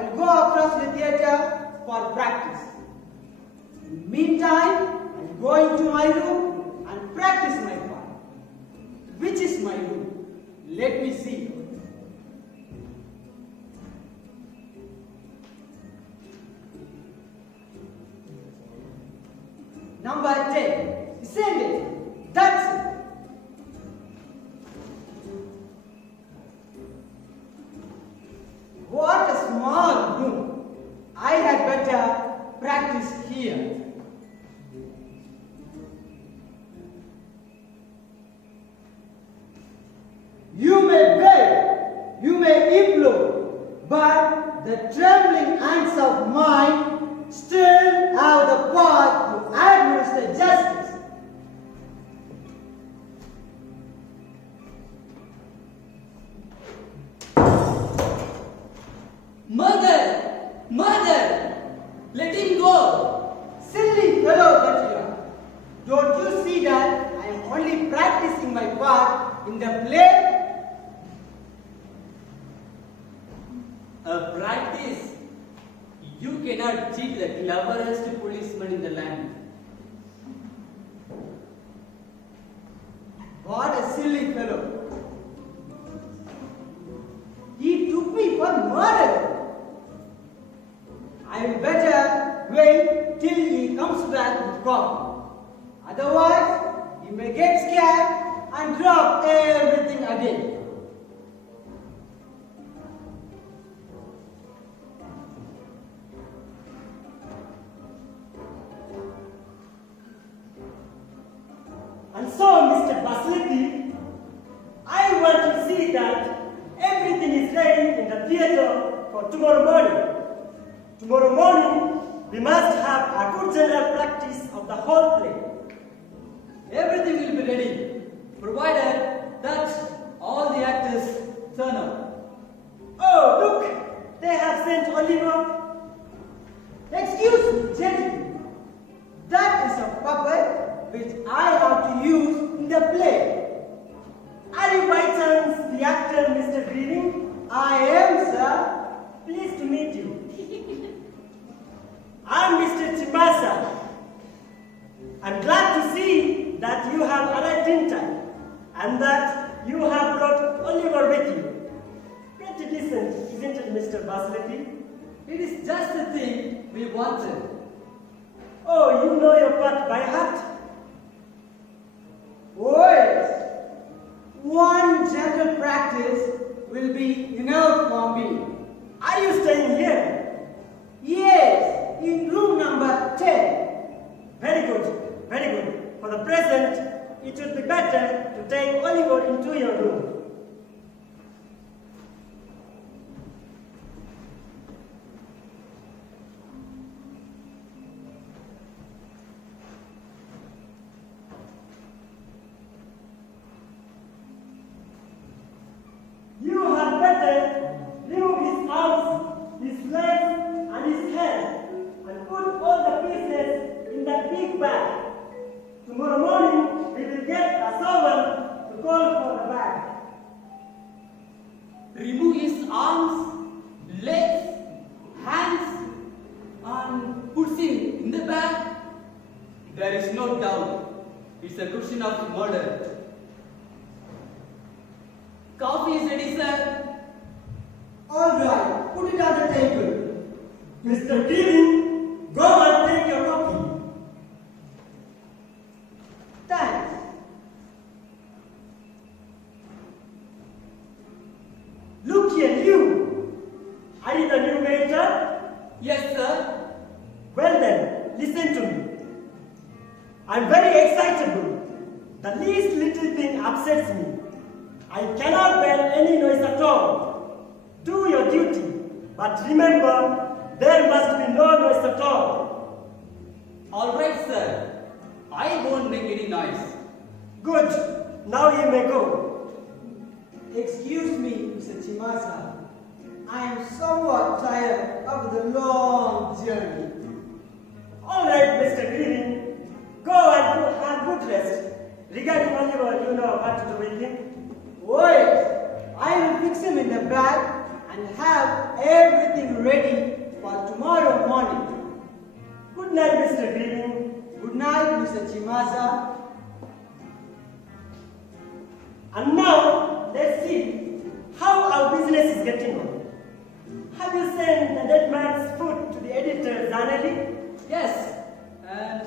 I'll go across the theatre for practice. Meantime, I'm going to my room and practice my part. Which is my room? Let me see. Number 10. Isn't it? That's it. What a small room. I had better practice here. You may beg, you may implore, but the trembling hands of mine still have the power to administer justice. Mother! Mother! Let him go! Silly fellow that you are. Don't you see that I am only practicing my part in the play? A practice? You cannot cheat the cleverest policeman in the land. What a silly fellow. He took me for murder. I will better wait till he comes back with coffee. Otherwise, he may get scared and drop everything again. And so, Mr. Basiliki, I want to see that everything is ready in the theatre for tomorrow morning. Tomorrow morning, we must have a good general practice of the whole play. Everything will be ready, provided that all the actors turn up. Oh, look! They have sent Oliver. Excuse me, gentlemen. That is a puppet which I have to use in the play. Are you by chance the actor, Mr. Greening? I am, sir. Pleased to meet you. I'm Mr. Cheemasa. I'm glad to see that you have arrived in time and that you have brought Oliver with you. Pretty decent, isn't it, Mr. Basiliki? It is just the thing we wanted. Oh, you know your part by heart? Oh, yes. One gentle practice will be enough for me. Are you staying here? Yes, in room number 10. Very good, very good. For the present, it would be better to take Oliver into your room. You had better remove his arms, his legs, and his head, and put all the pieces in that big bag. Tomorrow morning, we will get a servant to call for the bag. Remove his arms, legs, hands, and puts him in the bag. There is no doubt. It's a question of murder. Coffee is ready, sir. All right, put it on the table. Mr. Green, go and take your coffee. Thanks. Look here, you. Are you the new waiter? Yes, sir. Well then, listen to me. I'm very excitable. The least little thing upsets me. I cannot bear any noise at all. Do your duty, but remember, there must be no noise at all. All right, sir. I won't make any noise. Good. Now you may go. Excuse me, Mr. Cheemasa. I am somewhat tired of the long journey. All right, Mr. Green. Go and have good rest. Regarding Oliver, you know what to do with him. Wait, I will fix him in the bag and have everything ready for tomorrow morning. Good night, Mr. Green. Good night, Mr. Cheemasa. And now, let's see how our business is getting on. Have you sent the dead man's food to the editor, Zanelli? Yes, and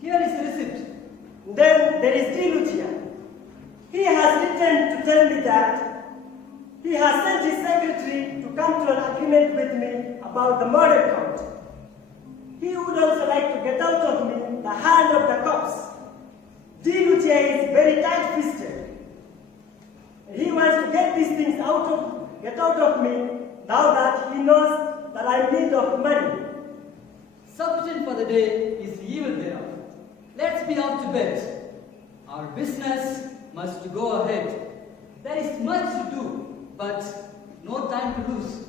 here is the receipt. Then there is D. Lucia. He has written to tell me that he has sent his secretary to come to an agreement with me about the murder count. He would also like to get out of me the hand of the cops. D. Lucia is very tight-fisted. He wants to get these things get out of me now that he knows that I'm in need of money. Sufficient for the day is evil thereof. Let's be out to bed. Our business must go ahead. There is much to do, but no time to lose.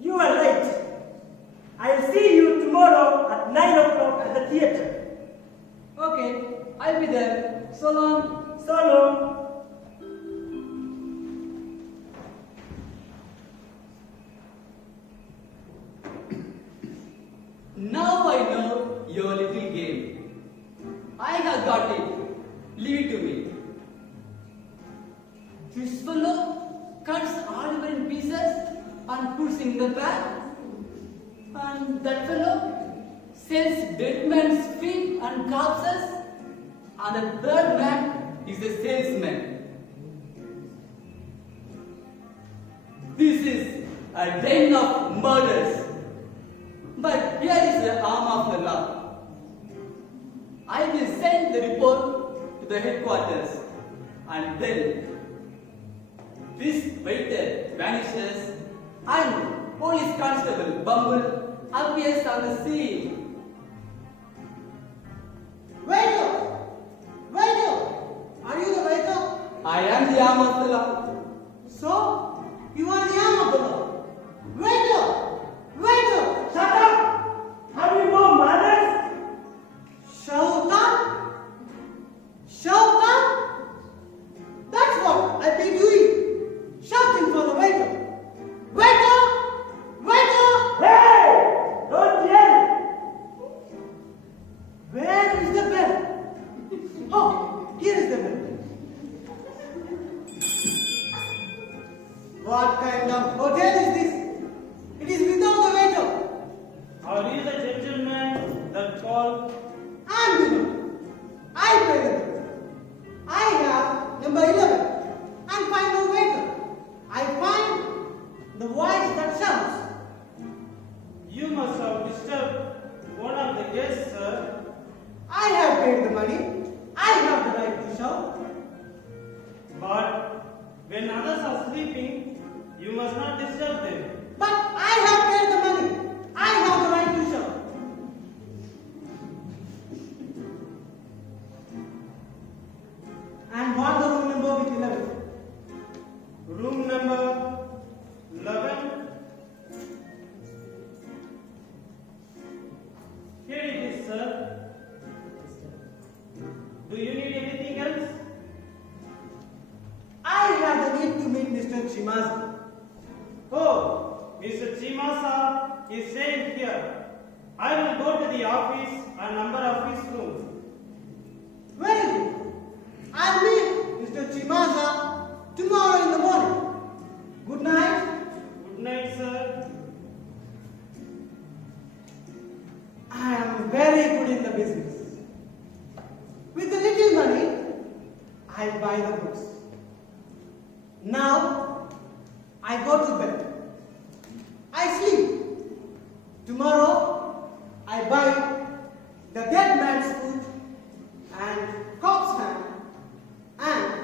You are right. I'll see you tomorrow at 9 o'clock at the theater. Okay, I'll be there. So long. So long. Now I know your little game. I have got it. Leave it to me. This fellow cuts Oliver in pieces and puts in the bag. And that fellow sells dead man's feet and corpses. And the third man is a salesman. This is a den of murders. But here is the arm of the law. I will send the report to the headquarters, and then this waiter vanishes and police constable Bumble appears on the scene. Waiter! Waiter! Are you the waiter? I am the arm of the law. So, you are the arm of the law. Waiter! Waiter! Shut up! Have you no manners? Shout up! Shout up! That's what I've been doing. Shouting for the waiter. Waiter! Waiter! Hey! Don't yell! Where is the bell? Oh, here is the bell. What kind of hotel is this? It is without the waiter. Are you the gentleman that called? And you know, I pay the bill. I have number 11 and find no waiter. I find the voice that shouts. You must have disturbed one of the guests, sir. I have paid the money. I have the right to shout. But when others are sleeping, you must not disturb them. But I have paid the money. I have the right to shout. And what the room number with 11? Room number 11. Here it is, sir. Do you need anything else? I have the need to meet Mr. Cheemasa. Oh, Mr. Cheemasa is staying here. I will go to the office and number of his room. Very good. I'll meet Mr. Cheemasa tomorrow in the morning. Good night. Good night, sir. I am very good in the business. With the little money, I buy the books. Now, I go to bed. I sleep. Tomorrow, I buy the dead man's food and corpse ham and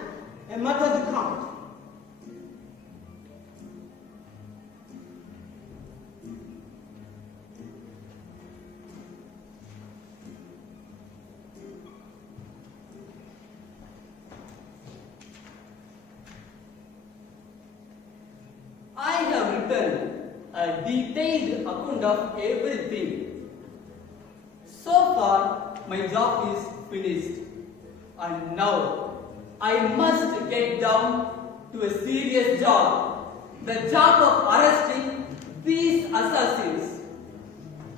a mutton count. I have written a detailed account of everything. So far, my job is finished. And now, I must get down to a serious job. The job of arresting these assassins.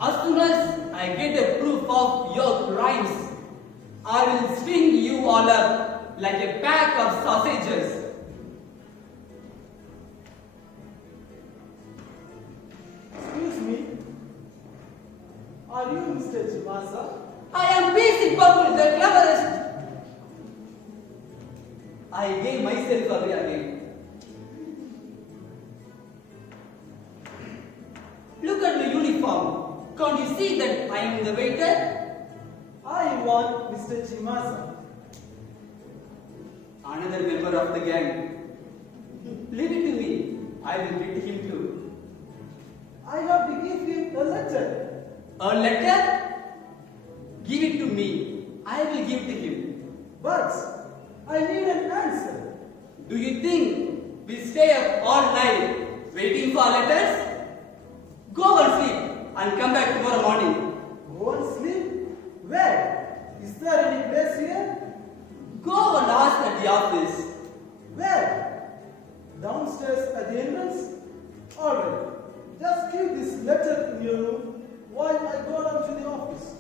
As soon as I get a proof of your crimes, I will string you all up like a pack of sausages. Excuse me. Are you Mr. Cheemasa? I am basic bubble, the cleverest. I gave myself away again. Look at the uniform. Can't you see that I am the waiter? I want Mr. Cheemasa. Another member of the gang. Leave it to me. I will get him too. I have to give him a letter. A letter? Give it to me. I will give to him. But I need an answer. Do you think we stay up all night waiting for letters? Go and sleep and come back tomorrow morning. Go and sleep? Where? Is there any place here? Go and ask at the office. Where? Downstairs at the entrance? Alright. Just keep this letter in your room while I go down to the office.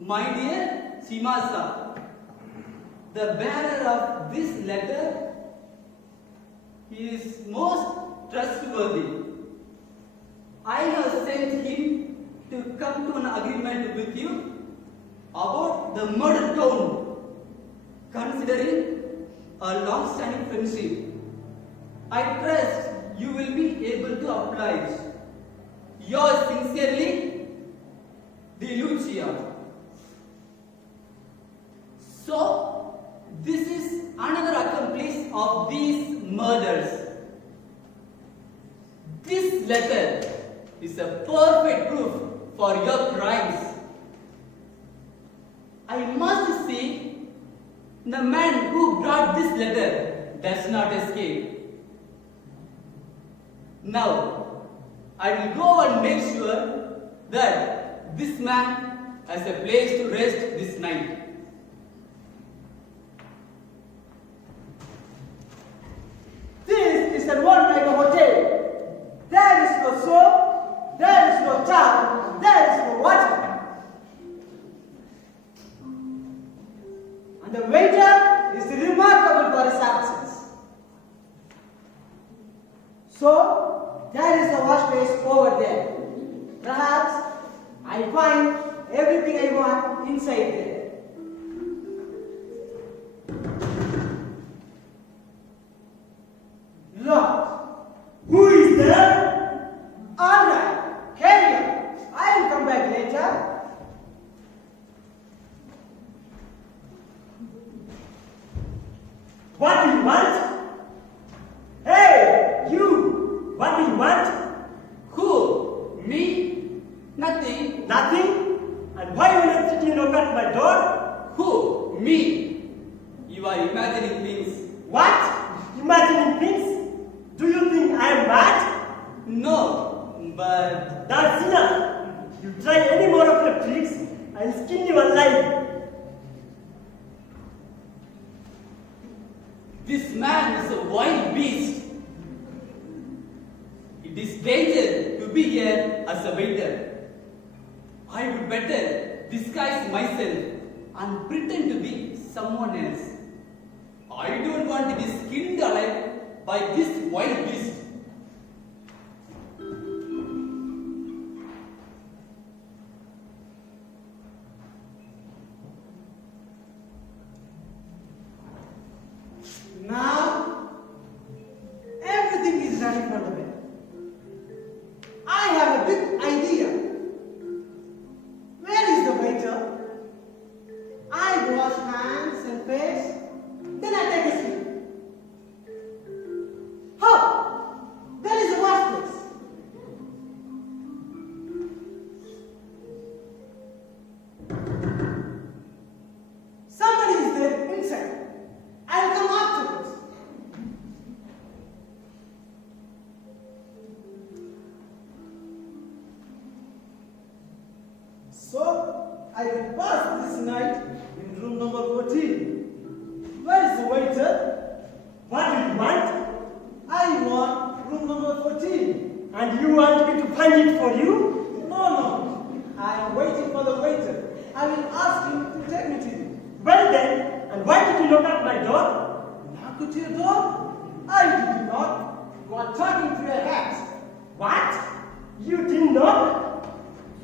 My dear Cheemasa, the bearer of this letter is most trustworthy. I have sent him to come to an agreement with you about the murder count, considering a long-standing friendship. I trust you will be able to oblige. Yours sincerely, the Lucia. So, this is another accomplice of these murders. This letter is a perfect proof for your crimes. I must see the man who brought this letter does not escape. Now, I will go and make sure that this man has a place to rest this night. This is a one like a hotel. There is no soap, there is no towel, there is no water. And the waiter is remarkable for his absence. So, there is a wash place over there. Perhaps I find everything I want inside there. Look, who is there? Alright, carry on. I will come back later. What do you want? Hey, you! What do you want? Who? Me? Nothing. Nothing? And why will you sit knock at my door? Who? Me. You are imagining things. What? Imagining things? Do you think I am mad? No, but That's enough. You try any more of your tricks, I'll skin you alive. this man is a wild beast. It is danger to be here as a waiter. I would better disguise myself and pretend to be someone else. I don't want to be skinned alive by this wild beast. Now, everything is ready for the bed. I have a big idea. Where is the waiter? I wash hands and face, then I take a sleep. Oh, So, I will pass this night in room number 14. Where is the waiter? What do you want? I want room number 14. And you want me to find it for you? No. I am waiting for the waiter. I will ask him to take me to you. Well then, and why did you knock at my door? Knock at your door? I did not. You are talking to your hat. What? You did not?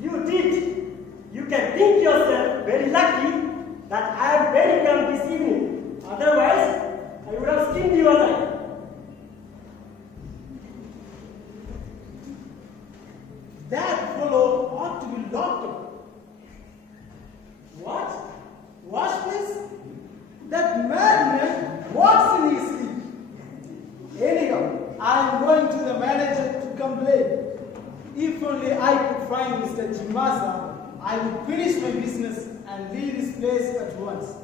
You did. You can think yourself very lucky that I am very young this evening. Otherwise, I would have skinned you alive. That fellow ought to be locked up. What? Wash this? That madman walks in his sleep. Anyhow, I am going to the manager to complain. If only I could find Mr. Cheemasa, I would finish my business and leave this place at once.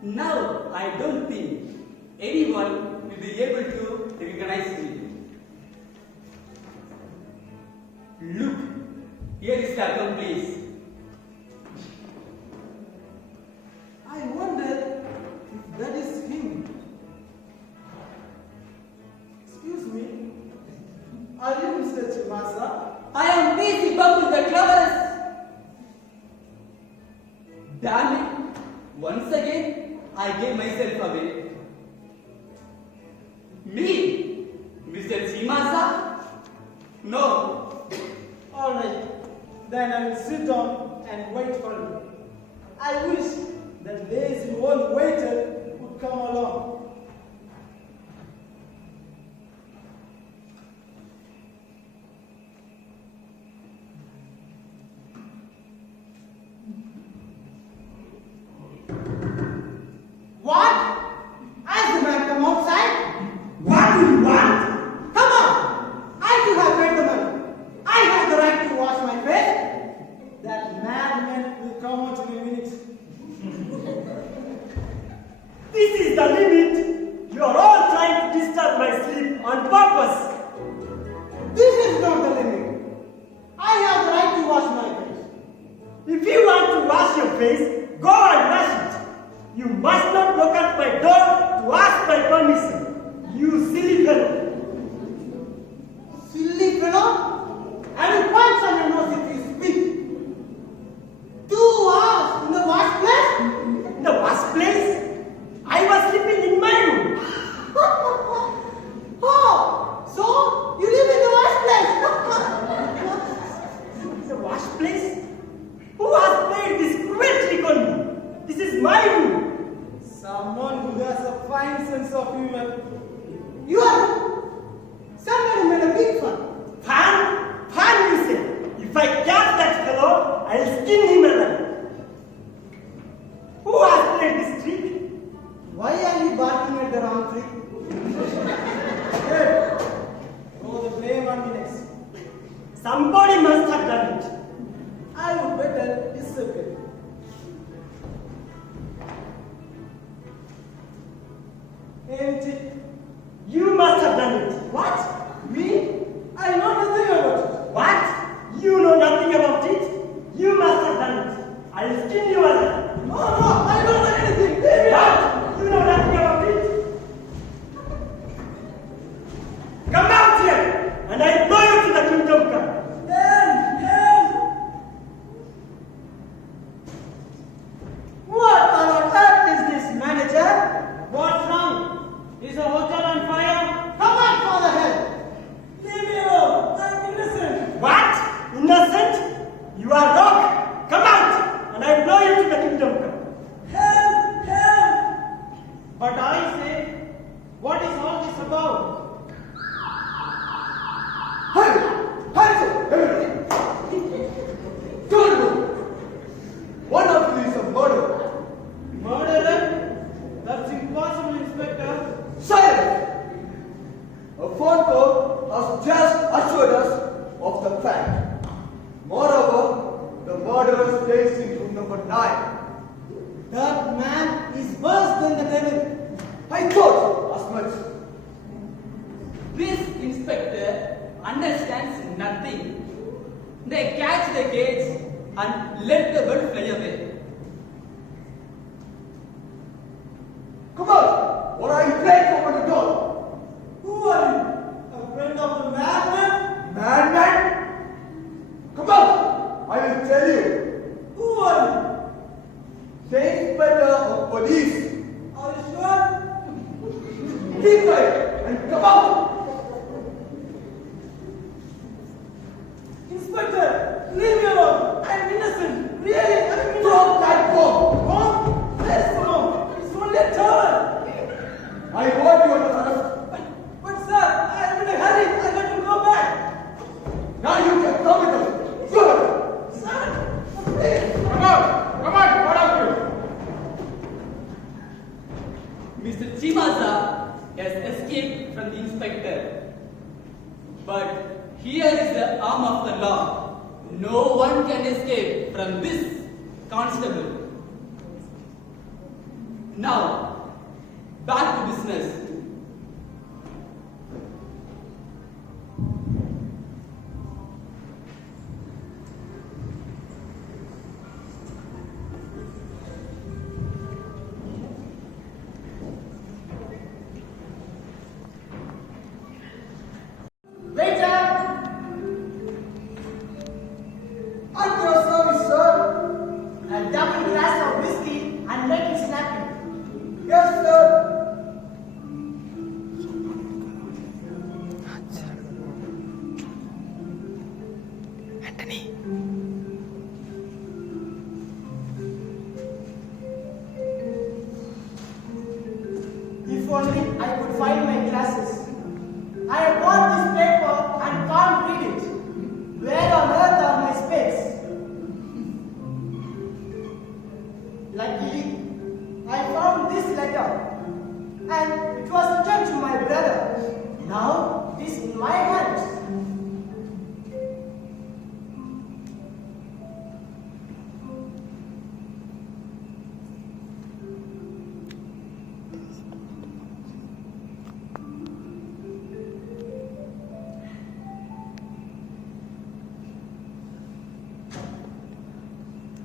Now, I don't think anyone will be able to recognize me. Look, here is the accomplice. I wonder if that is him. Excuse me. Are you Mr. Cheemasa? I am busy bubble the clovers. Damn it! Once again, I gave myself away. Me? Mr. Cheemasa? No. All right. Then I will sit down and wait for you. I wish that lazy old waiter would come along. What? Has the man come outside? What do you want? Come on! I too have paid the money. I have the right to wash my face. That madman will come out in a minute. This is the limit. You are all trying to disturb my sleep on purpose. This is not the limit. I have the right to wash my face. If you want to wash your face, go and wash it. You must not knock at my door to ask my permission. You silly fellow. Silly fellow! I will punch on your nose if you speak. 2 hours in the wash place? In the wash place? I was sleeping in my room. Oh, so you live in the wash place? The wash place? Who has played this cruel trick on me? This is my room. Someone who has a fine sense of humor. You are somebody made a big fun. Fan? Fan, you say? If I catch that fellow, I'll skin him alive. Who has played this trick? Why are you barking at the wrong tree? Good. Throw the blame on me next. Somebody must have done it. I would better disappear. Empty. You must have done it. What? Me? I know nothing about it. What? You know nothing about it? You must have done it. I'll skin you alive. No, I don't know anything. Leave me out. What? You know nothing about it? Come out here, and I'll blow you to the kingdom come. What on earth is this, manager? What's wrong? Is the hotel on fire? Come on, for the hell. phone call has just assured us of the fact. Moreover, the murderer stays in room number 9. That man is worse than the devil. I thought as much. This inspector understands nothing. They catch the cage and let the bird fly away. Come on! Or I break open the door! Who are you? A friend of the madman? Madman! Come on! I will tell you. Who are The inspector of police. you? Are you sure? Keep quiet and come out! Inspector, leave me alone. I am innocent. Really, I am innocent. Drop that bomb! Home? Where's home? It's only a towel. I want you under arrest. But sir, I am in a hurry. I got to go back. Now you can come with us. Good! Sir, Come on! Come on! What are you? Mr. Cheemasa has escaped from the inspector. But here is the arm of the law. No one can escape from this constable. Now, back to business. waiter. At your service, sir. A double glass of whiskey and make it snappy. Yes, sir. If only I could find my glasses. I have bought this paper and can't read it. Where on earth are my specs? Luckily, I found this letter. And it was written to my brother. Now it is in my hands.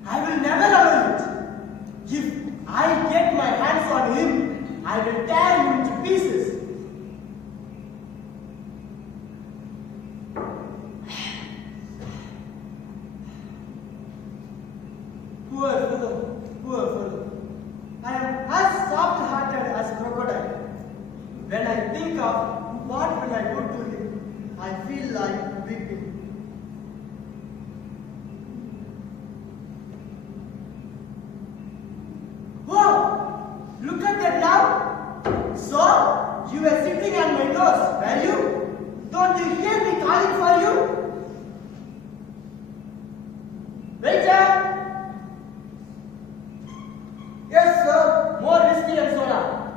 I will never allow it. If I get my hands on him, I will tear him into pieces. Poor fellow, poor fellow. I am as soft-hearted as crocodile. When I think of what will I do to him, I feel like weeping. Wow! Look at that now! So, you were sitting on my nose, were you? Don't you hear me calling for you? Waiter! Yes, sir. More whiskey and soda.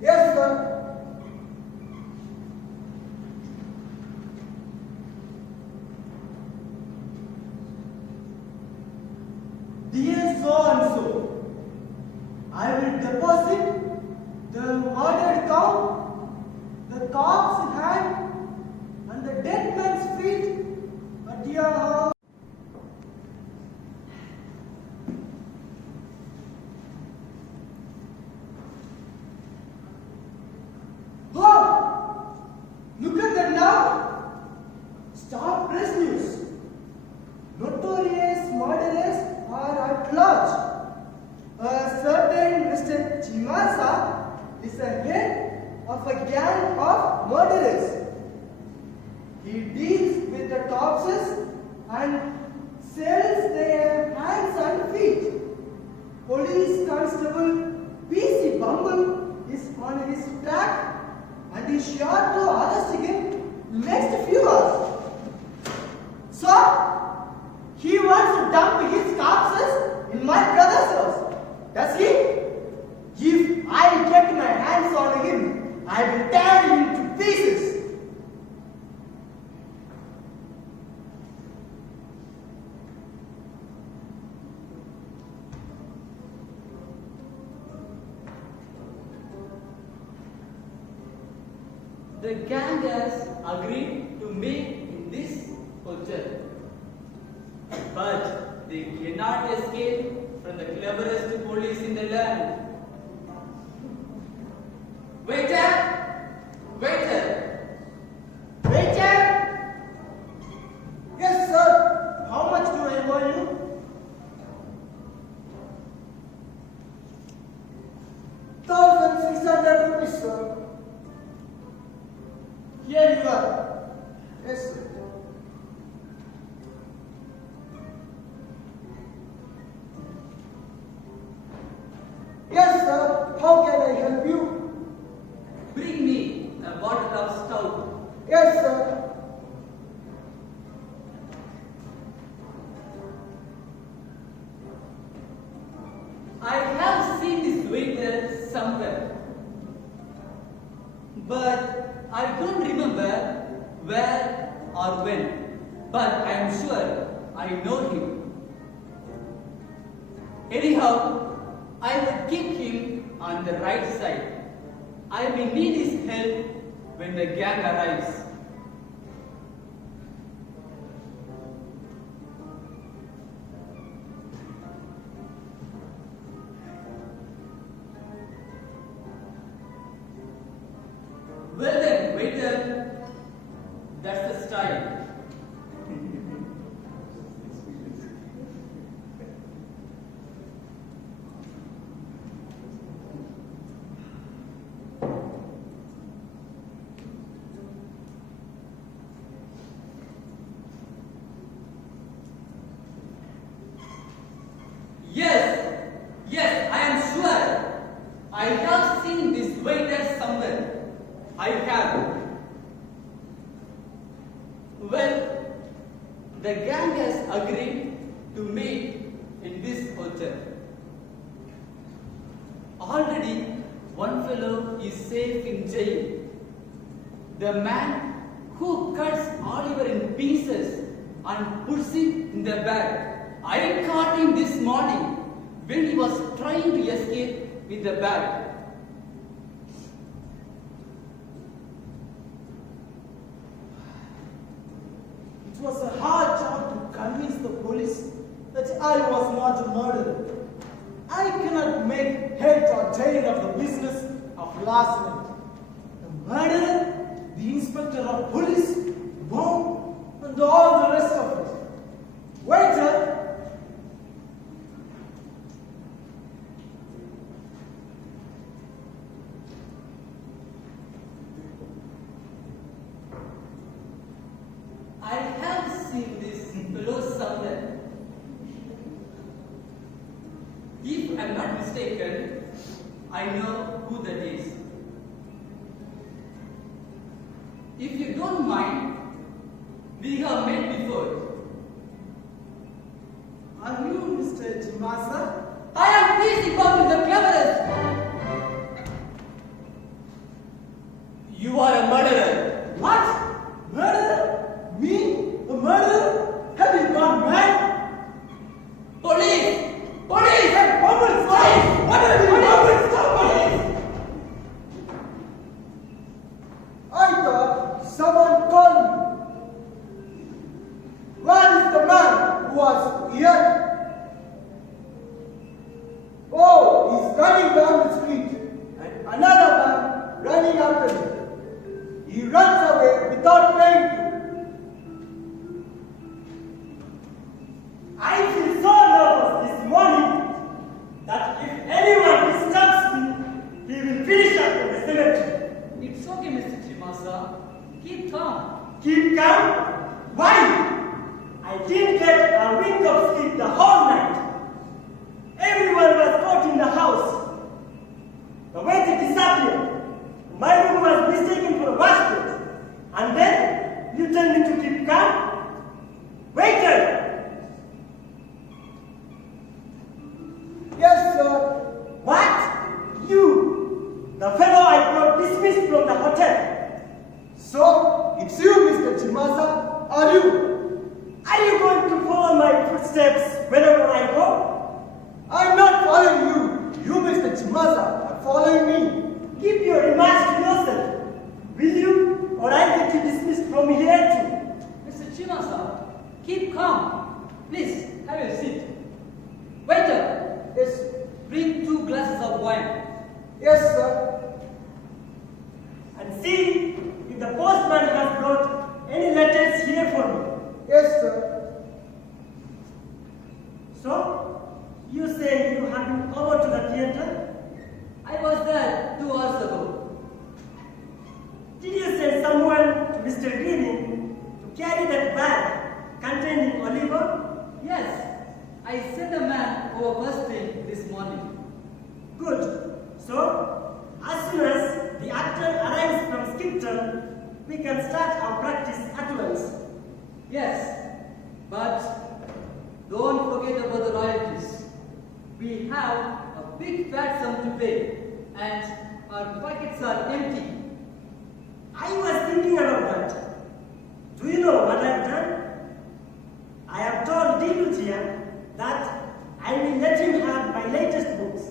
Yes, sir. Dear so and so, I will deposit the murdered cow, the corpse hand, and the dead man's feet at your house. Oh! Look at that now! Star Press News. Notorious murderers are at large. A certain Mr. Cheemasa is a head of a gang of murderers. He deals with the corpses and sells their hands and feet. Police Constable P.C. Bumble is on his track and is sure to arrest him next few hours. So, he wants to dump his corpses in my brother's house. Does he? If I get my hands on him, I will tear him the gang has agreed to meet in this hotel. But they cannot escape from the cleverest police in the land. Waiter! Waiter! Waiter! Yes, sir. How much do I owe you? ₹1,600, sir. Here you are. Yes, sir. Yes, sir. How can I help you? Bring me a bottle of stout. Yes, sir. I have seen this waiter somewhere, but I don't remember where or when. But I am sure I know him. Anyhow, I will keep him on the right side. I may need his help when the gang arrives. Well then, waiter, that's the style. Yes, I am sure. I have seen this waiter somewhere. I have. Well, the gang has agreed to meet in this hotel. Already, one fellow is safe in jail. The man who cuts Oliver in pieces and puts him in the bag. I caught him this morning when he was trying to escape with the bag. It was a hard job to convince the police that I was not a murderer. I cannot make head or tail of the business of last night. The murderer, the inspector of police, the bomb, and all the rest of it. Waiter! I have seen this fellow somewhere. If I am not mistaken, I know who that is. If you don't mind, we have met before. Are you Mr. Cheemasa? I am busy talking the cleverest. You are a murderer. What? Murderer? Me? A murderer? Have you gone mad? Police! Police! Hey, Bubbles, stop! What are you doing? Bubbles, stop! Police! I thought someone called me. Where is the man who was here? Oh, he's running down the street, and another man running after him. He runs away without trying to. I feel so nervous this morning that if anyone disturbs me, he will finish up in the cemetery. It's okay, Mr. Cheemasa. Keep calm. Keep calm? Why? I didn't get a wink of sleep the whole night. Everyone was caught in the house. The waiter disappeared. My room was mistaken for a wash place. And then you tell me to keep calm? Waiter! Yes, sir. What? You, the fellow I got dismissed from the hotel. So, it's you, Mr. Cheemasa, are you? Are you going to follow my footsteps wherever I go? I'm not following you. You, Mr. Cheemasa, are following me. Keep your remarks to yourself, will you? or I'll get you dismissed from here too. Mr. Cheemasa, keep calm. Please, have a seat. Waiter, Yes, bring 2 glasses of wine. yes, sir. And see if the postman has brought any letters here for me. Yes, sir. So, you say you have been over to the theatre? I was there 2 hours ago. Did you send someone to Mr. Greening to carry that bag containing olive oil? Yes, I sent a man over first thing this morning. Good. So, as soon as the actor arrives from Skipton, we can start our practice at once. Yes, but don't forget about the royalties. We have a big fat sum to pay and our pockets are empty. I was thinking about that. Do you know what I have done? I have told Dilutia that I will let him have my latest books.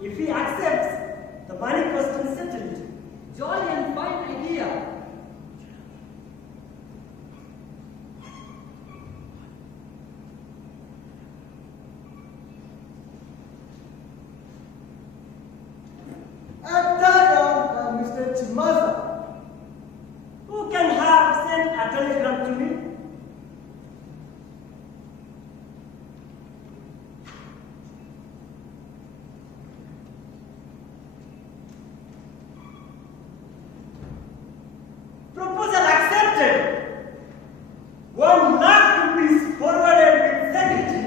If he accepts, the money question settled. Jolly and fine idea. Mr. Cheemasa. Who can have sent a telegram to me? Proposal accepted. 1 lakh rupees forwarded with secretary.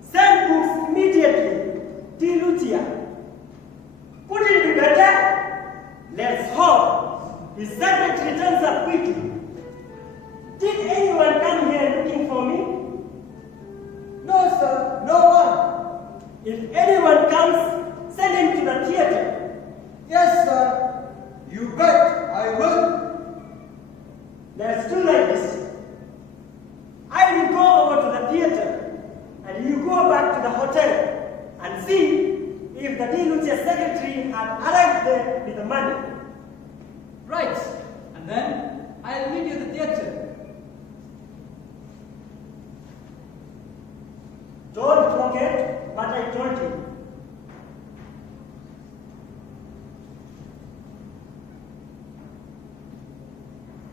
Send books immediately. Dilutia. Couldn't it be better? Let's hope his secretary turns up quickly. Did anyone come here looking for me? No, sir, no one. If anyone comes, send him to the theatre. Yes, sir. You bet I will. Let's do like this. I will go over to the theatre and you go back to the hotel and see if the Dilutia secretary had arrived there with the money. Right, and then I'll meet you at the theatre. Don't forget what I told you.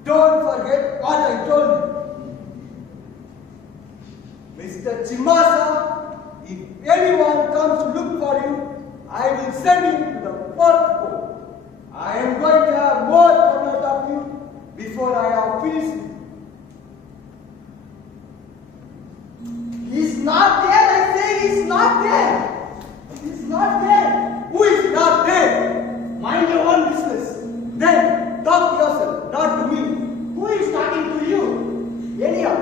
Don't forget what I told you. Mr. Cheemasa, if anyone comes to look for you, I will send him to the fourth pole. I am going to have more fun out of you before I have finished. He's not there, I say he's not there. He's not there. Who is not there? Mind your own business. Then talk to yourself, not to me. Who is talking to you? Anyhow,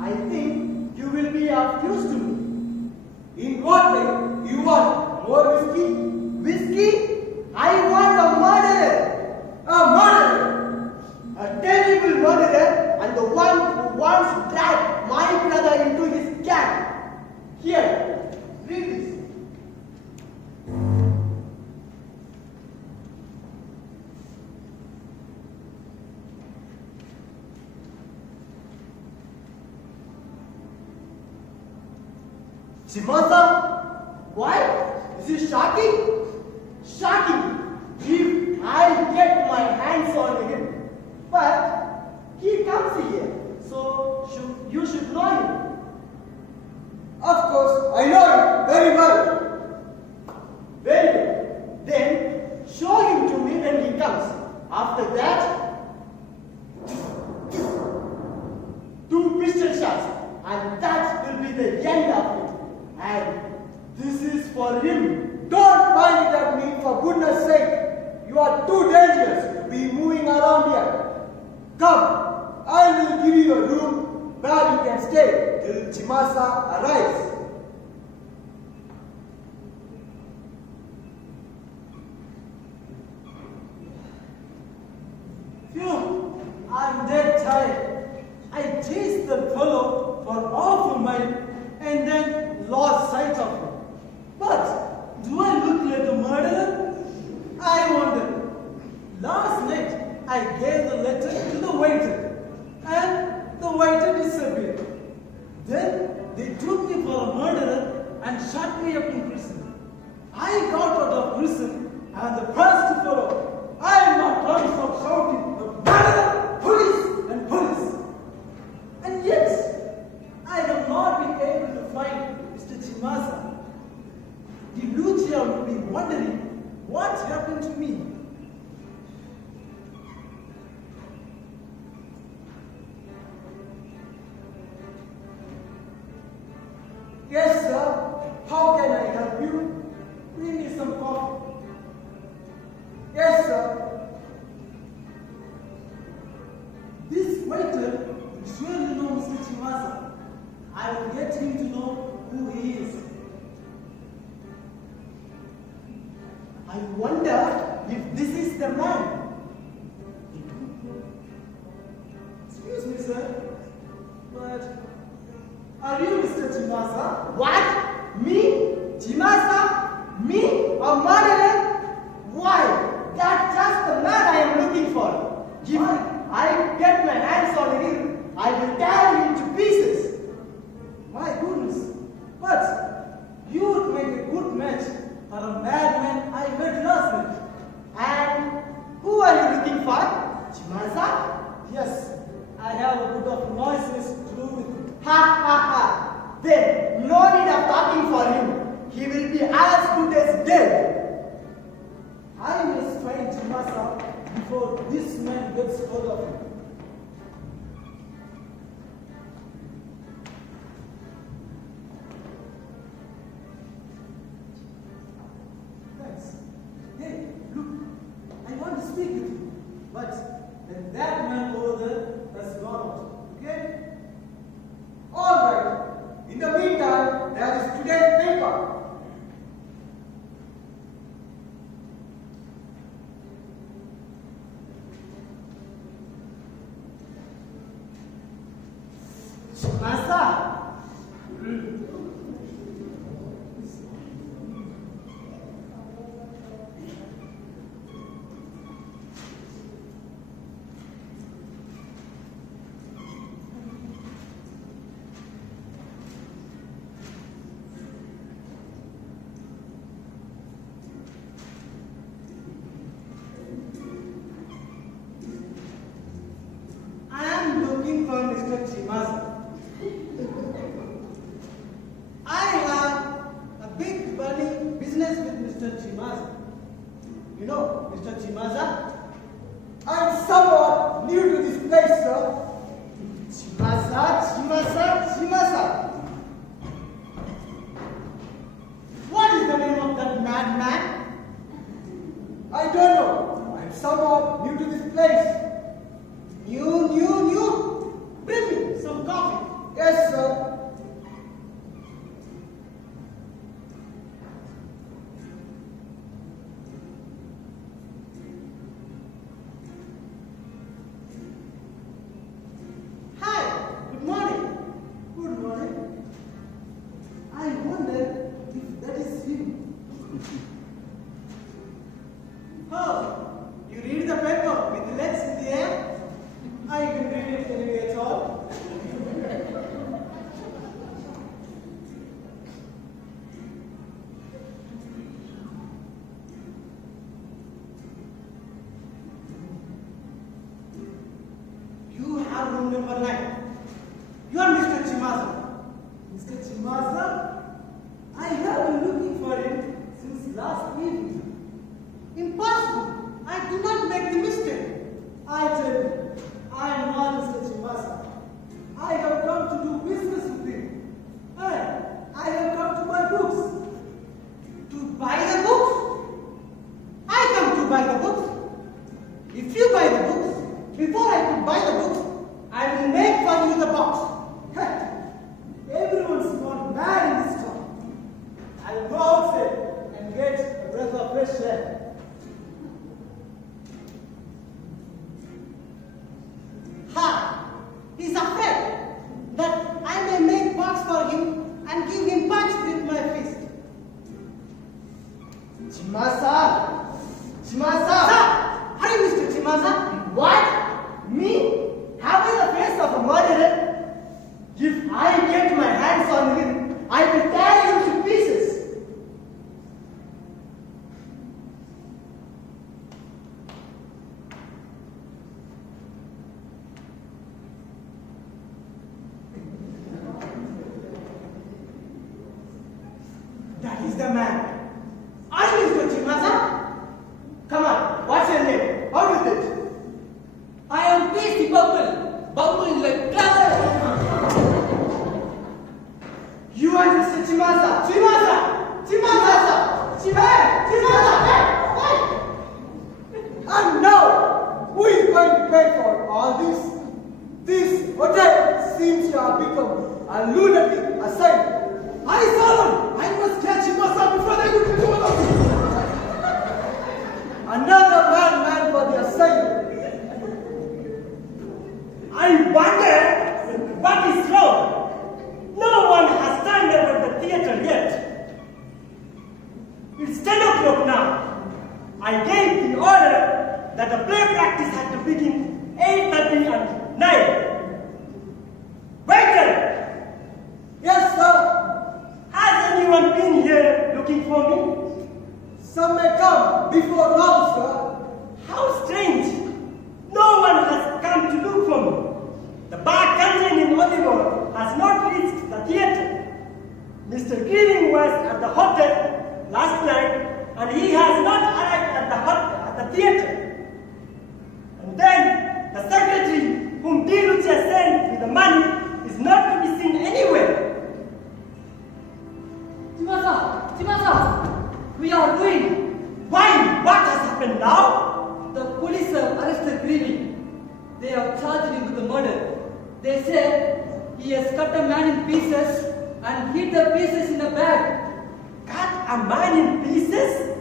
I think you will be of use to me. In what way? You want more whiskey? Whiskey? I want a murderer. A murderer. A terrible murderer and the one who wants to drag my brother into his gang. Here, read this. Cheemasa, why? Is it shocking? Shocking. If I get my hands on him. But he comes here, so you should know him. Of course, I know him very well. Very well. Then show him to me when he comes. After that, 2 pistol shots, and that will be the end of it. And this is for him. Don't point it at me, for goodness sake. You are too dangerous to be moving around here. Come, I will give you a room where you can stay till Cheemasa arrives. Phew, I'm dead tired. I chased the fellow for half a mile and then lost sight of him. But do I look like a murderer? I wonder. Last night I I got out of prison and the first to follow. I am not trying to stop shouting, "Murder! Police! And police!" And yet, I have not been able to find Mr. Cheemasa. The Lucia will be wondering what happened to me. Yes, sir. How can I help you? Bring me some coffee. Yes, sir. This waiter will surely know Mr. Cheemasa. I will get him to know who he is. I wonder if this is the man. Excuse me, sir. But are you Mr. Cheemasa? What? Me? Cheemasa? Me? A murderer? Why? That's just the man I am looking for. If I get my hands on him, I will tear him to pieces. My goodness. But you would make a good match for a madman I met last night. And who are you looking for? Cheemasa? Yes, I have a bit of noises to do with it. Ha ha ha! Then no need of talking for him. He will be as good as dead. I must find Cheemasa before this man gets hold of him. Thanks. Hey, look, I want to speak with you, but then that man over there has gone out. Okay? All right. In the meantime, there is today's paper. Cheemasa. I am looking for Mr. Cheemasa. I have a big budding business with Mr. Cheemasa. You know, Mr. Cheemasa? I am somewhat new to this place, sir. Cheemasa. What is the name of that madman? I don't know. I am somewhat new to this place. New. Bring me some coffee. Yes, sir. Hi, good morning. Good morning. I wonder if that is him. Oh, you read the paper with legs in the air? I can read it anyway at all. You have room number 9. You are Mr. Cheemasa. Mr. Cheemasa? I have been looking for him since last evening. Impossible. I do not make the mistake. I tell you, I am not Mr. Cheemasa. I have come to do business with him. And I have come to buy books. To buy the books? I come to buy the books. If you buy the books, before I could buy the books, I will make for you the box. Everyone's gone mad in this town. I'll go outside and get a breath of fresh air. Ha! He's afraid that I may make box for him and give him punch with my fist. Cheemasa. Sir! Are you Mr. Cheemasa? What? Me? Having the face of a murderer? If I get my hands on him, I will tear him to pieces. is the man. Are you Mr. Cheemasa? Come on, what's your name? How is it? I am Tasty Bubble, bubbling like claret. You are Mr. Cheemasa. Cheemasa! Cheemasa! Cheemasa! Hey! And now, who is going to pay for all this? This hotel seems to have become a lunatic asylum. I saw them! I must catch Cheemasa before they go to the world! Another madman for the asylum. I wonder what is wrong. No one has turned up at the theater yet. It's 10 o'clock now. I gave the order that the play practice had to begin 8:30 and 9. Waiter! Yes, sir. Has anyone been here looking for me? Some may come before long, sir. How strange! No one has come to look for me. The bar containing Oliver has not reached the theater. Mr. Greening was at the hotel last night and he has not arrived at the theater. And then the secretary whom D. Lucia sent with the money is not to be seen anywhere. Cheemasa, we are ruined. Why? What has happened now? The police have arrested Greeley. They have charged him with the murder. They say he has cut a man in pieces and hid the pieces in a bag. Cut a man in pieces?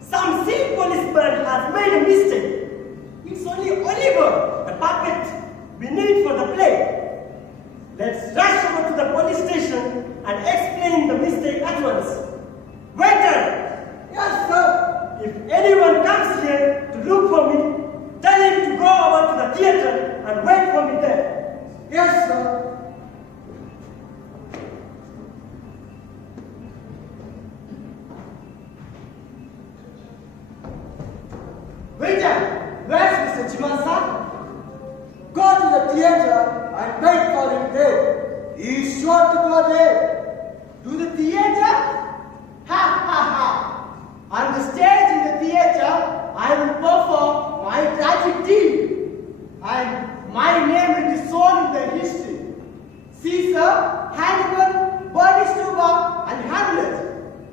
Some silly policeman has made a mistake. It's only Oliver, the puppet, we need for the play. Let's rush over to the police station and explain the mistake at once. Waiter! Yes, sir. If anyone comes here to look for me, tell him to go over to the theater and wait for me there. Yes, sir. Waiter, where's Mr. Cheemasa? Go to the theater and wait for him there. He is sure to go there. To the theater? Ha ha ha! On the stage in the theater, I will perform my tragic deed. And my name will be shown in the history. Caesar, Hannibal, Bonistuba, and Hamlet.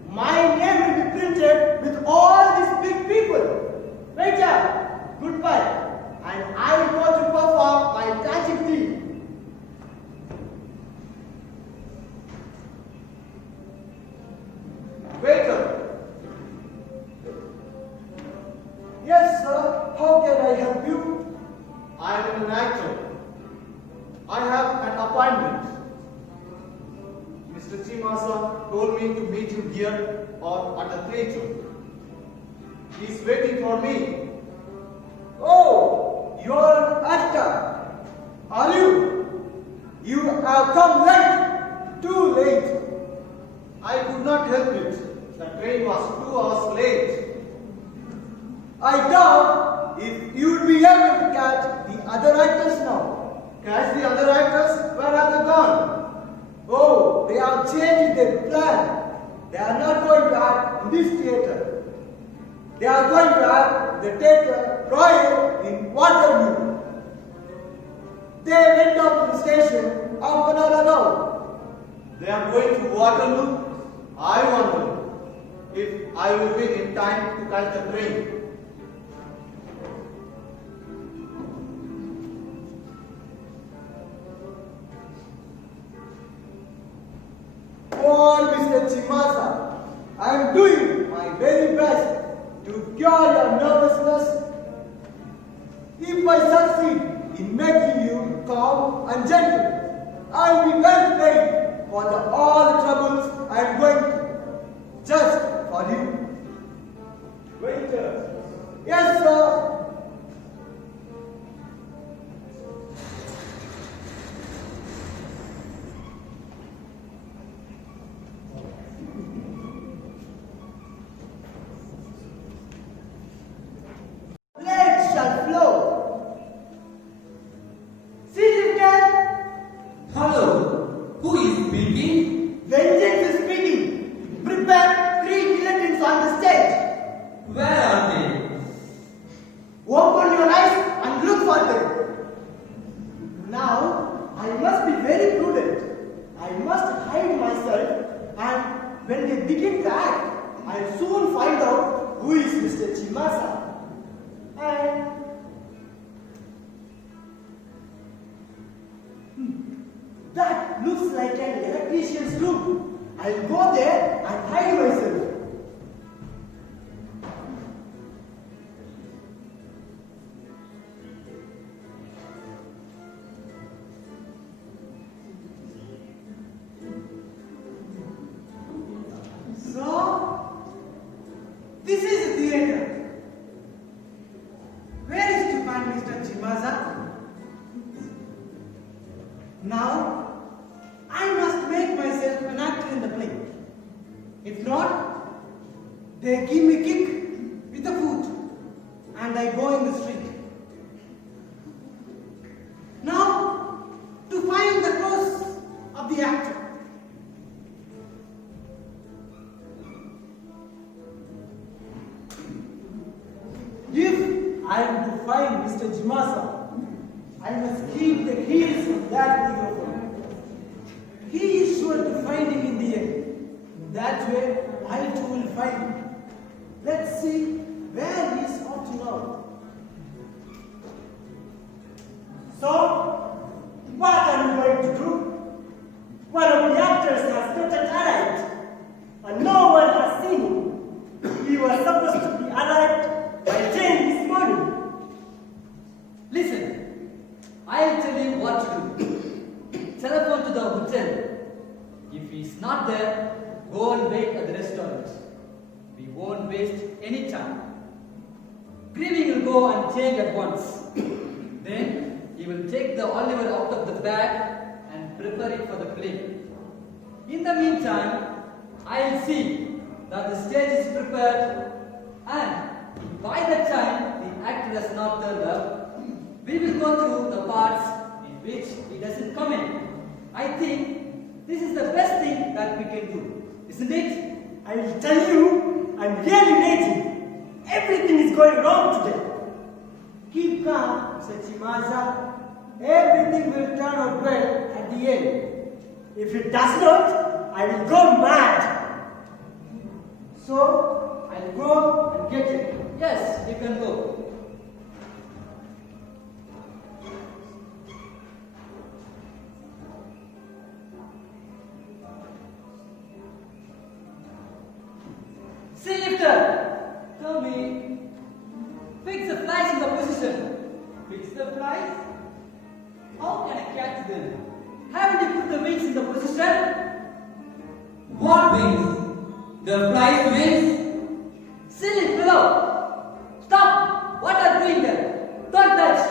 My name will be printed with all these big people. Waiter, goodbye. And I will go to perform my tragic deed. Waiter, Yes, sir. How can I help you? I am an actor. I have an appointment. Mr. Cheemasa told me to meet you here or at the theatre. He is waiting for me. Oh, you are an actor. Are you? You have come late. Too late. I could not help it. The train was 2 hours late. I doubt if you would be able to catch the other actors now. Catch the other actors? Where have they gone? Oh, they have changed their plan. They are not going to act in this theatre. They are going to act in the Theatre Royal in Waterloo. They went up to the station half an hour ago. They are going to Waterloo? I wonder if I will be in time to catch the train. Poor Mr. Cheemasa, I am doing my very best to cure your nervousness. If I succeed in making you calm and gentle, I will be well paid for all the troubles I am going through, just for you. Waiter. Yes, sir. Blood shall flow. See you can. Hello, who is speaking? Vengeance is speaking. Prepare Cheemasa. And that looks like an electrician's room. I'll go there and hide myself. So, this is a theater. Where is to find Mr. Cheemasa? Now, I must make myself an actor in the play. If not, they give me kick with a foot and I go in the street. Now, to find the clothes of the actor. If I am to find Mr. Cheemasa, I must keep the heels of that microphone. He is sure to find him in the end. In that way, I too will find him. Let's see where he is up to now. So, what are you going to do? One of the actors has not yet arrived, and no one has seen him. He was supposed to be arrived by 10 this morning. Listen, I'll tell you what to do. Telephone to the hotel. If he's not there, go and wait at the restaurant. We won't waste any time. Grieving will go and change at once. Then he will take the Oliver out of the bag and prepare it for the play. In the meantime, I'll see that the stage is prepared, and by the time the actor has not turned up, we will go through the parts in which he doesn't come in. I think this is the best thing that we can do, isn't it? I will tell you, I'm really waiting. Everything is going wrong today. Keep calm, Mr. Cheemasa. Everything will turn out well at the end. If it does not, I will go mad. So, I'll go and get it. Yes, you can go. Sea lifter, tell me, fix the flies in the position. Fix the flies? How can I catch them? Haven't you put the wings in the position? What wings? The fly's wings? Silly fellow! Stop! What are you doing there? Don't touch!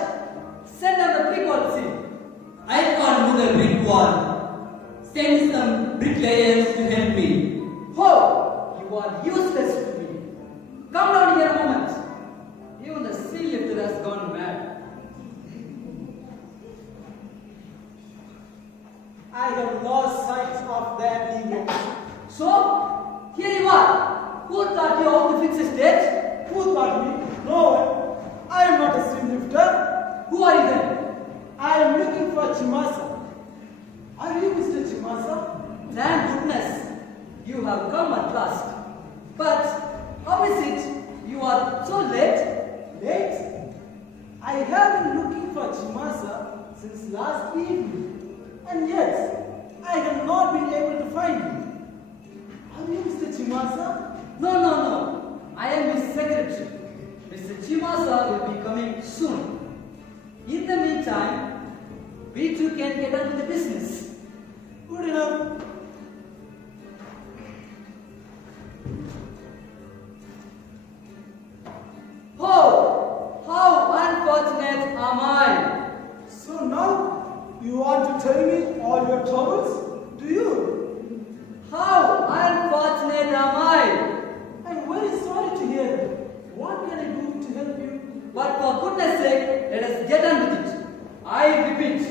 Send down the brick wall, see. I can't do the brick wall. Send some bricklayers to help me. Oh, you are useless to me. Come down here a moment. Even the sea lifter has gone mad. I have lost sight of that evil. So, here you are. Who taught you how to fix a stage? Who taught me? No one. I am not a sea lifter. Who are you then? I am looking for Cheemasa. Are you Mr. Cheemasa? Thank goodness you have come at last. But how is it you are so late? Late? I have been looking for Cheemasa since last evening. And yet, I have not been able to find him. Are you Mr. Cheemasa? No. I am his secretary. Mr. Cheemasa will be coming soon. In the meantime, we two can get on with the business. Good enough. Oh, how unfortunate am I? So now, you want to tell me all your troubles? Do you? How unfortunate am I? I'm very sorry to hear that. What can I do to help you? But for goodness sake, let us get on with it. I repeat.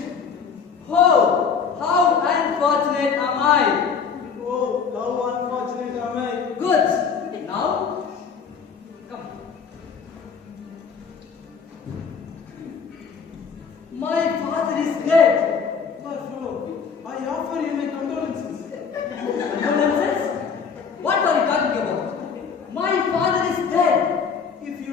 Oh, how unfortunate am I? Oh, how unfortunate am I? Good. Now, come. My father is dead. My fellow, I offer you my condolences. Condolences? What are you talking about? My father is dead. If you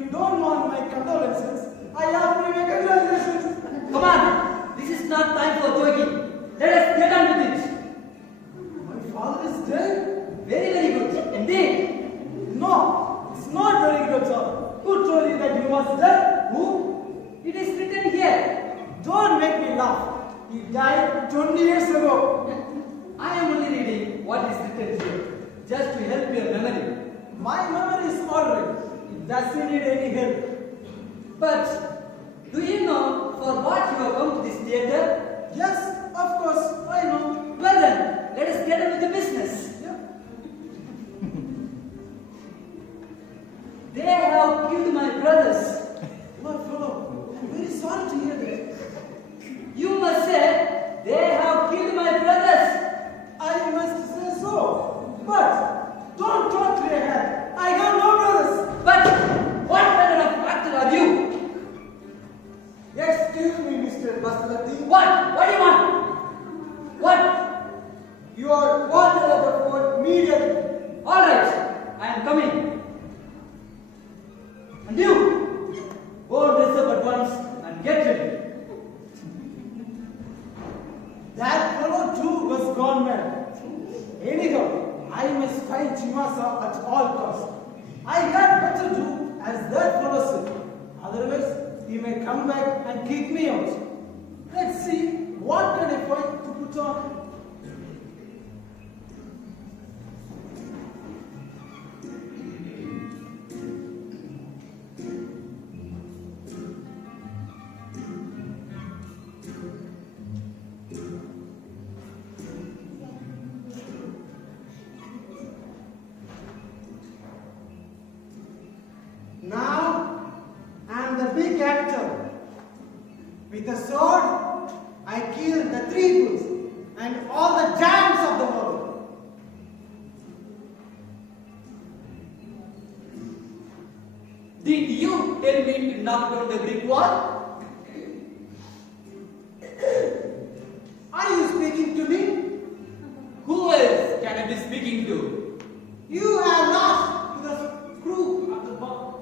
your memory. My memory is alright. It doesn't need any help. But do you know for what you have come to this theatre? Yes, of course, I know. Well then, let us get on with the business. Yeah. They have killed my brothers. My fellow, I'm very sorry to hear that. You must say, they have killed my brothers. I must say so. But don't talk to your head. I have no brothers. But what manner of actor are you? Excuse me, Mr. Basalati. What? What do you want? What? You are wanted at the fort immediately. All right, I am coming. And you, go and dress up at once and get ready. That fellow too was gone mad. Anyhow, I must find Cheemasa at all costs. I had better do as that fellow said. Otherwise, he may come back and kick me out. Let's see what can I find to put on. Now, I am the big actor. With a sword, I kill the three bulls and all the giants of the world. Did you tell me to knock down the brick wall? Are you speaking to me? Who else can I be speaking to? You have lost to the screw of the box.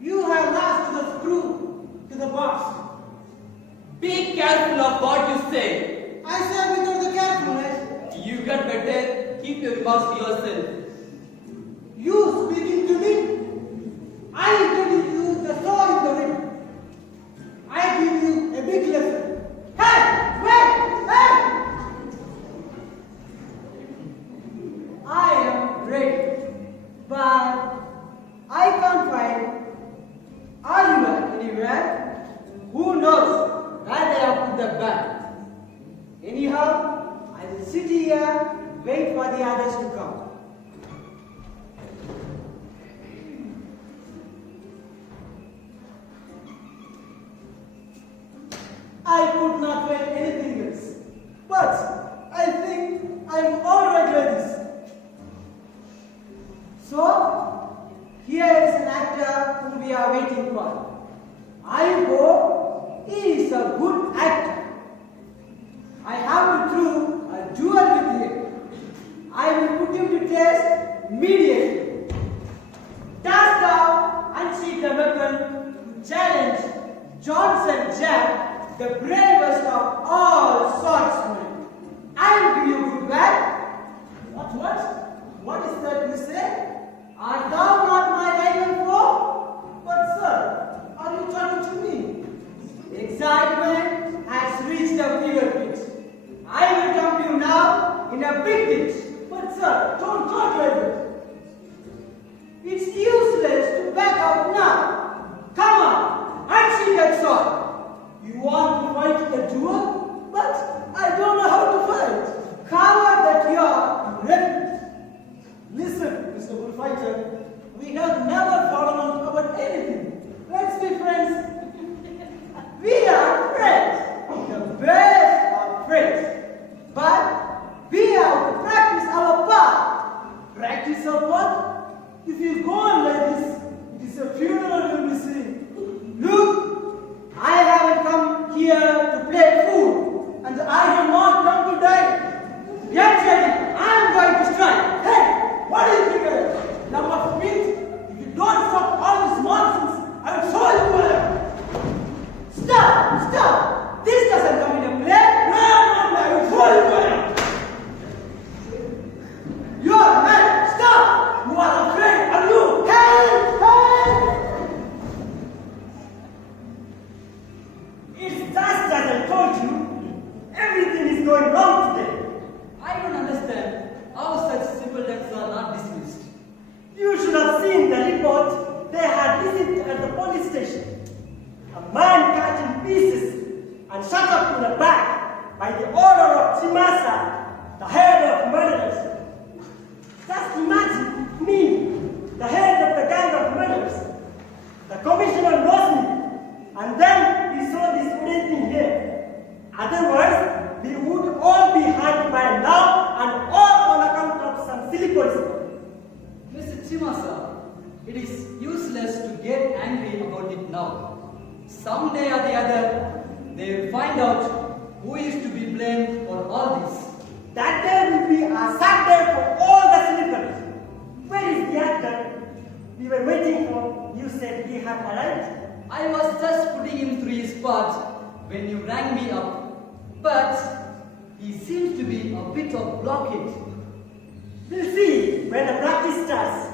You have lost to the screw to the box. Be careful of what you say. I said without the carefulness. You got better keep your remarks to yourself. You speaking to me? I intended you the sword in the ring. I give you a big lesson. Hey! Wait! Hey! I am ready, but I can't find. Are you anywhere? Who knows where they have put the bag? Anyhow, I will sit here, wait for the others to come. I could not find anything else. But I think I'm alright like this. So, here is an actor whom we are waiting for. I go, he is a good actor. I have to do a duel with him. I will put him to test immediately. Dash down and seek the weapon to challenge Johnson Jack, the bravest of all swordsmen. I will give you good back. What is that you say? Art thou not my rival foe? But sir, are you talking to me? Excitement has reached a fever pitch. I will come to you now in a big ditch. But sir, don't talk like that. It's useless to back up now. Come on, unsheath that sword. You want to fight Cheemasa, the head of murderers. Just imagine me, the head of the gang of murderers. The commissioner knows me, and then he saw this wooden thing here. Otherwise, we would all be hanged by now, and all on account of some silly policy. Mr. Cheemasa, it is useless to get angry about it now. Someday or the other, they will find out who is to be blamed for all this. That day will be a sad day for all the celebrities. Where is the actor we were waiting for? You said he had arrived. I was just putting him through his part when you rang me up. But he seems to be a bit of blockade. We'll see when the practice starts.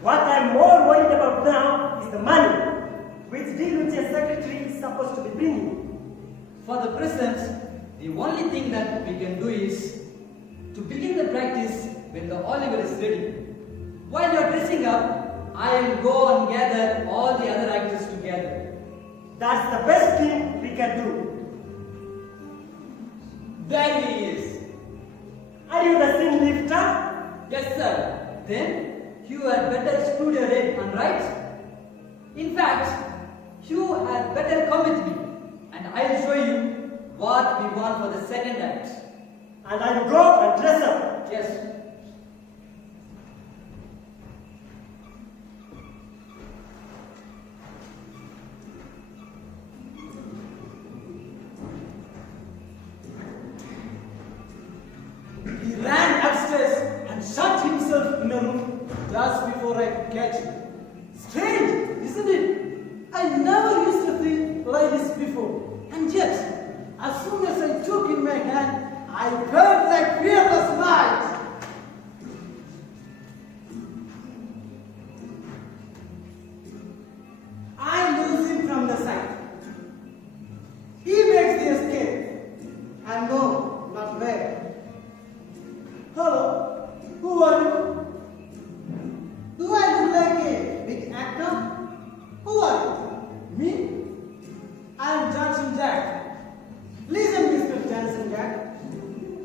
What I'm more worried about now is the money, which Dilucci's secretary is supposed to be bringing. For the present, the only thing that we can do is to begin the practice when the Oliver is ready. While you're dressing up, I will go and gather all the other actors together. That's the best thing we can do. There he is. Are you the scene lifter? Yes, sir. Then you had better screw your head and write. In fact, you had better come with me, and I'll show you what we want for the second act. And I'll go and dress up. Yes. He ran upstairs and shut himself in a room just before I could catch him. Strange, isn't it? I never used to feel like this before. And yet, as soon as I took in my hand, I felt like fearless knight. I lose him from the sight. He makes the escape. And no, not where. Hello, who are you? Do I look like a big actor? Who are you? Me? I am Johnson Jack. Listen, Mr. Johnson Jack.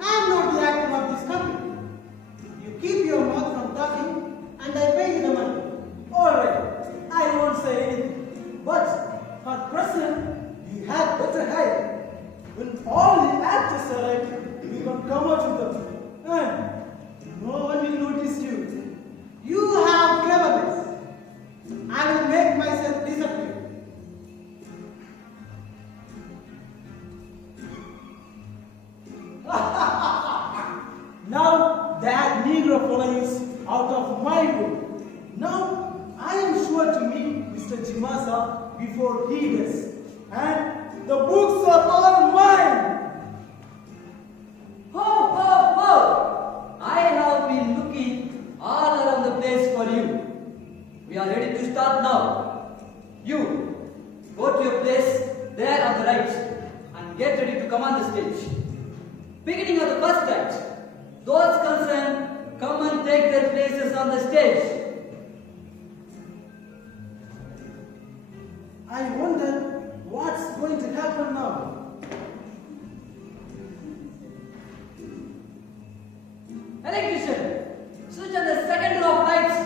I am not the actor of this company. You keep your mouth from talking and I pay you the money. Alright, I won't say anything. But for present, you had better hide. When all the actors arrive, you can come out with them. And no one will notice you. You have cleverness. I will make myself disappear. Now that Negro fellow is out of my room. Now I am sure to meet Mr. Cheemasa before he does. And the books are all mine. Ho, ho, ho! I have been looking all around the place for you. We are ready to start now. You, go to your place there on the right and get ready to come on the stage. Beginning of the first act, those concerned come and take their places on the stage. I wonder what's going to happen now. Electrician, switch on the second row of lights.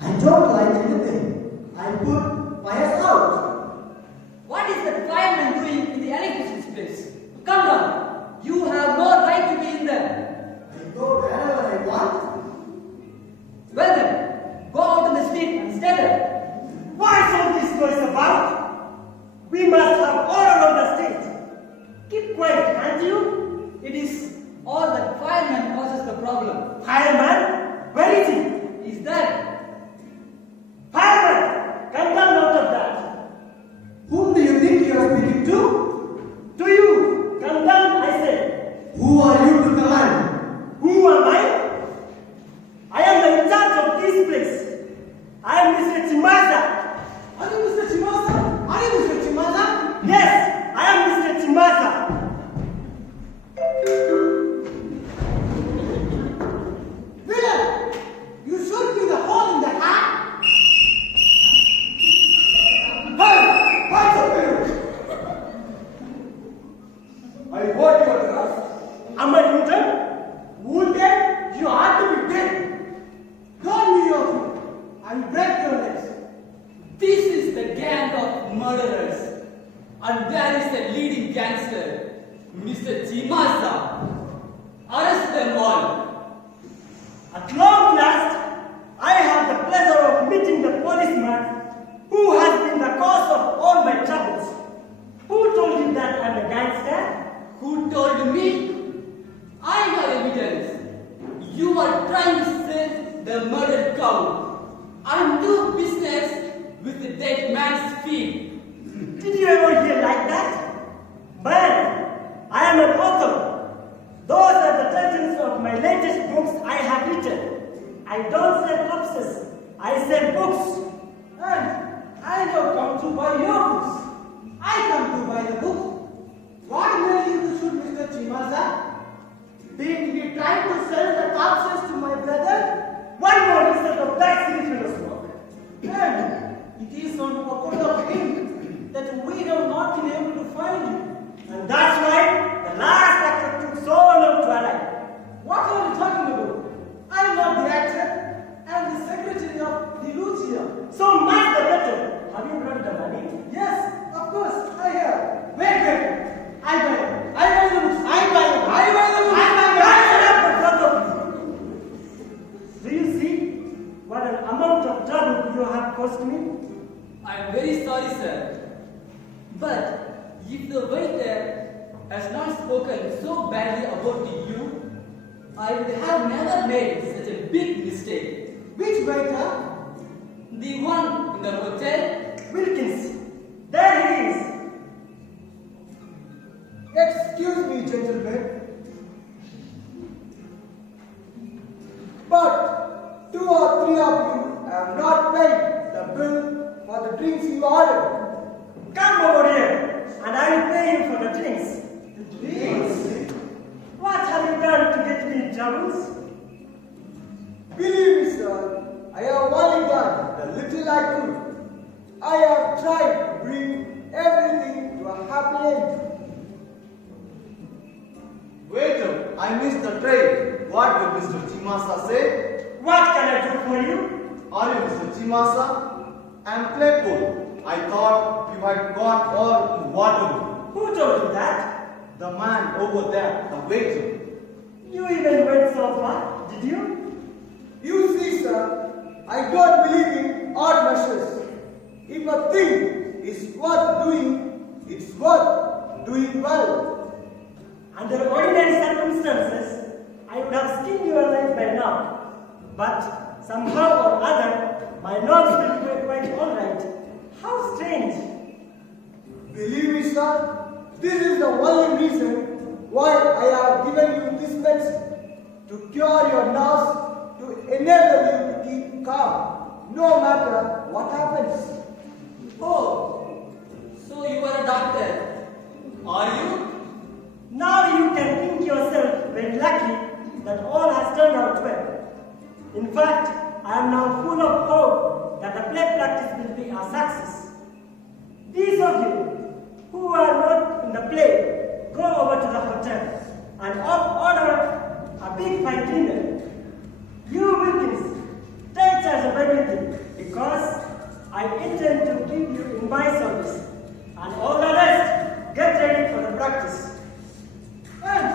I don't like anything. I put fires out. What is the fireman doing in the electrician's place? Come down. You have no right to be in there. I go wherever I want. Well then, go out in the street and stay there. What's all this noise about? We must have order on the stage. Keep quiet, can't you? It is all that fireman causes the problem. Fireman, where is he? Is that? Fireman, come down out of that. Whom do you think you are speaking to? To you, come down, I say. Who are you to command? Who am I? I am the in charge of this place. I am Mr. Cheemasa. Are you Mr. Cheemasa? Are you Mr. Cheemasa? Yes, I am Mr. Cheemasa. Will murderers. And there is a leading gangster, Mr. Cheemasa. Arrest them all. At long last, I have the pleasure of meeting the policeman who has been the cause of all my troubles. Who told you that I'm a gangster? Who told me? I have evidence. You are trying to sell the murdered cow and do business with the dead man's feet. Did you ever hear like that? Man, I am an author. Those are the titles of my latest books I have written. I don't sell corpses, I sell books. And I don't come to buy your books. I come to buy the book. What made you to shoot Mr. Cheemasa? Did he try to sell the corpses to my brother? One more result of that serious work. And it is on account of him that we have not been able to find you. And that's why the last actor took so long to arrive. What are you talking about? I am not the actor. I am the secretary of the Lucia. So much the better. Have you brought the money? Yes, of course, I have. Wait. I buy them. I buy the books. I buy them. I buy the books. Do you see what an amount of trouble you have caused me? I am very sorry, sir. But if the waiter has not spoken so badly about you, I would have never made such a big mistake. Which waiter? The one in the hotel? Wilkins, there he is. Excuse me, gentlemen. But 2 or 3 of you have not paid the bill for the drinks you ordered. Come over here, and I will pay you for the drinks. Drinks? What have you done to get me in troubles? Believe me, sir, I have only done the little I could. I have tried to bring everything to a happy end. Waiter, I missed the train. What will Mr. Cheemasa say? What can I do for you? Are you Mr. Cheemasa? I am Claypool. I thought you had gone all to Waterloo. Who told you that? The man over there, the waiter. You even went so far, did you? You see, sir, I don't believe in odd measures. If a thing is worth doing, it's worth doing well. Under ordinary circumstances, I would have skinned your life by now. But somehow or other, my nerves will be quite alright. How strange. Believe me, sir, this is the only reason why I have given you this medicine. To cure your nerves, to enable you to keep calm, no matter what happens. Oh, so you are a doctor. Are you? Now you can think yourself very lucky that all has turned out well. In fact, I am now full of hope that the play practice will be a success. These of you who are not in the play, go over to the hotel and order a big fine dinner. You Wilkins, take charge of everything because I intend to keep you in my service. And all the rest, get ready for the practice. And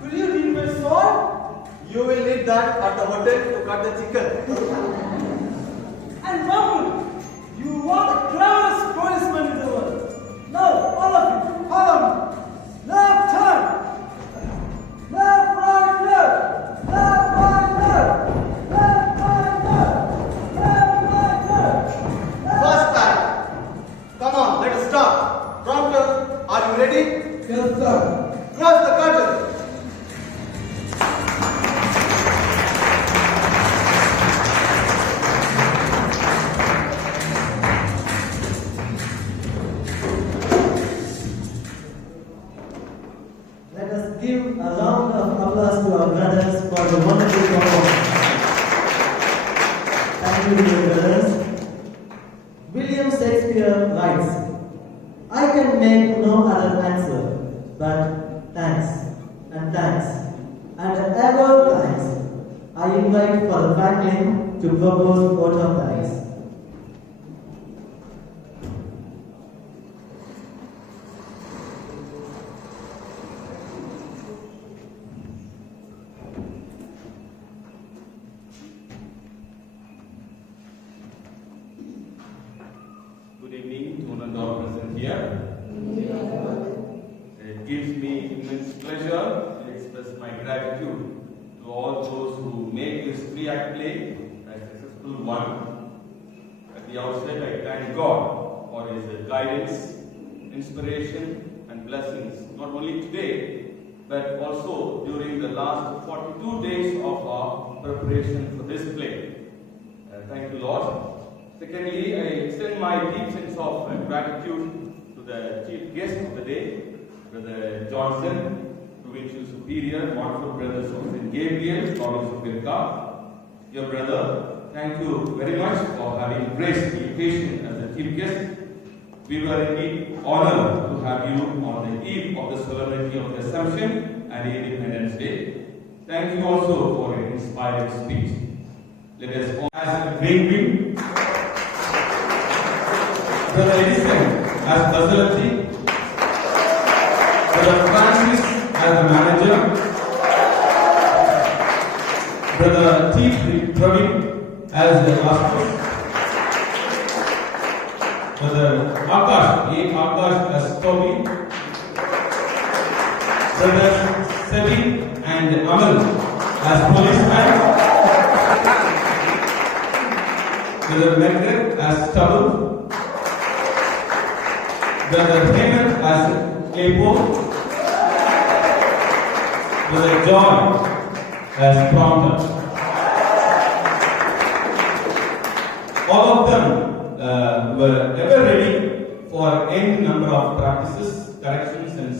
will you need my sword? You will need that at the hotel to cut the chicken. And Ramon, you are the cleverest policeman in the world. Now, all of you, follow me. Left turn. Left, right, left. Left, right, left. Left, right, left. Left, right, left. First time. Come on, let us start. Prompter, are you ready? Yes, sir. Close the curtain. Let us give a round of applause to our brothers for the wonderful performance. Thank you, dear brothers. William Shakespeare writes, I can make no other answer but thanks and thanks and ever thanks. I invite Father Franklin to propose vote of thanks. Good evening to one and all present here. It gives me immense pleasure to express my gratitude to all those who make this three-act play a successful one. At the outset, I thank God for His guidance, inspiration, and blessings, not only today, but also during the last 42 days of our preparation for this play. Thank you, Lord. Secondly, I extend my deep sense of gratitude to the chief guest of the day, Brother Johnson, Provincial Superior, Montfort Brothers of St. Gabriel, Province of Birka. Dear brother, thank you very much for having graced the occasion as the chief guest. We were indeed honored to have you on the eve of the solemnity of the Assumption and Independence Day. Thank you also for your inspiring speech. Let us all as a great win. Brother Edison as facility, Brother Francis as the manager, Brother T. Praveen as the master, Brother Akash as Toby, Brother Sebi and Amal as policeman, Brother Megret as Tabu, Brother Hemant as Claypole, Brother John as prompter. All of them were ever ready for any number of practices, corrections, and